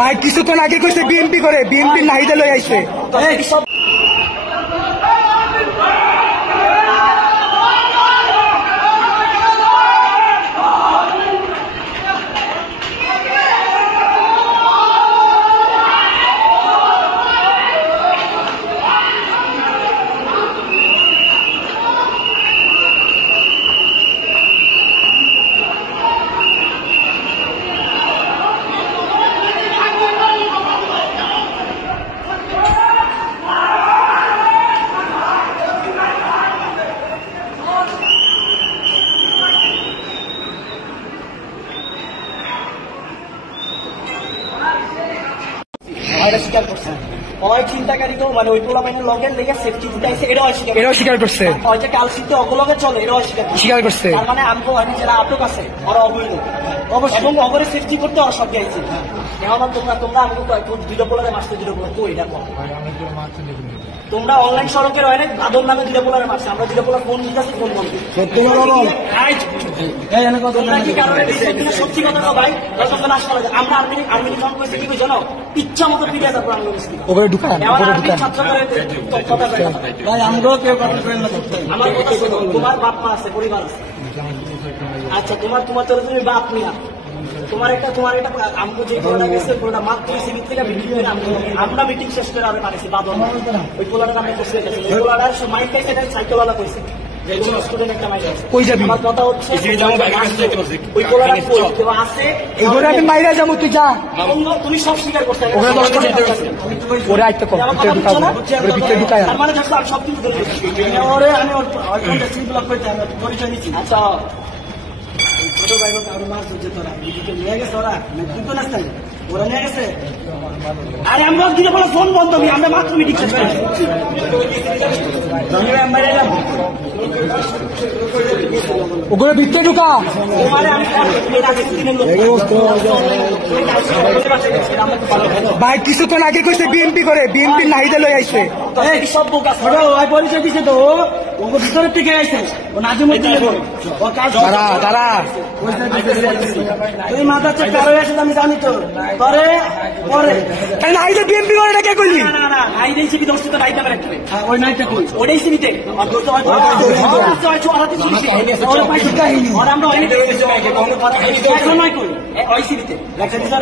ভাই কিছুক্ষণ আগে কইছে বিএনপি করে, বিএনপি নাহিদা লই আইছে। স্বীকার করছে চিন্তাকারী তো মানে ওই পোলা মাইনের লগের লেগে সেফটি দিতে আইছে, এটাও স্বীকার করছে। হয়তো কালসিতে অগলগে চলে, এটাও স্বীকার করছে। তার মানে আমগো হয়নি যারা আটক আছে ওরা অবৈধ অবশ্যই, এবং অগরে সেফটি করতে ওরা সব গেছে। এখন তোমরা আমি দুটো পোলারে মারছে, দুটো পোলা কই দেখো তোমরা অনলাইন সড়কের হয় না বাদর নামে দুটো পোলারে মারছে, আমরা দুটো পোলার ফোন দিতেছি, ফোন বন্ধ। তোমরা কি কারণে সত্যি কথা না ভাই? যতক্ষণ আসতে হবে আমরা আর্মি ফোন করেছি কি জানো, ইচ্ছা মতো ফিরে যাবো আমরা ওখানে ঢুকান, আমার কথা শোনো, তোমার বাপ মা আছে, পরিবার আছে। আচ্ছা তোমার তুমি বাপ নিয়া তোমার একটা আমগো যে পোলাটা গেছে পোলাটা মাত্র সিভিল থেকে ভিডিও আমরা মিটিং শেষ করে আরে পারেছি বাদন ওই পোলাটার আমরা বসে গেছি। ওই পোলাটার মাইক খাইছে, সাইকেলওয়ালা কইছে যে কোনো স্টুডেন্ট একটা মাইক আছে। কই যাবি? আমার কথা হচ্ছে ওই পোলাটা কই কেউ আছে এগুলো আমি মাইরা যাবো, তুই যা। তুমি সব স্বীকার করতে ওরে আইতে কর, ভিতরে ঢুকাবো, ওরে ভিতরে ঢুকাই। তার মানে দেখো আমি সব কিছু ধরে ওরে আমি ওর ব্লক করতে আমি পরিচয় নিচ্ছি। আচ্ছা ছোট ভাই বোন আরো মাছ ধরছে, তোরা নিয়ে গেছে, ওরা কিন্তু না ওরা নিয়ে গেছে। আরে আমরা দিনে বলে ফোন বন্ধ, আমরা মাত্র মিটিং শেষ করেছি। ওগুলো ভিতরে ঢুকা। ভাই কিছুক্ষণ আগে কইছে বিএনপি করে, বিএনপি নাহিদা লই আইছে। সব বোকা পরিচয় দিছে তো ও ভিতরের থেকে আইছে, ও নাজিমুদ্দিন তারা তুই মাথা চেক কারো আছে আমি জানি তো করে পরে নাহিদা বিএনপি করে কে কইলি? না নাইদে সিবি দোস্ত তো নাইটা করে ওই নাইটা কই ওটাই সিবিতে আর দোস্ত হয় আমরা হয়নি এখন নয় কই ওই সিবিতে লেখা দিছে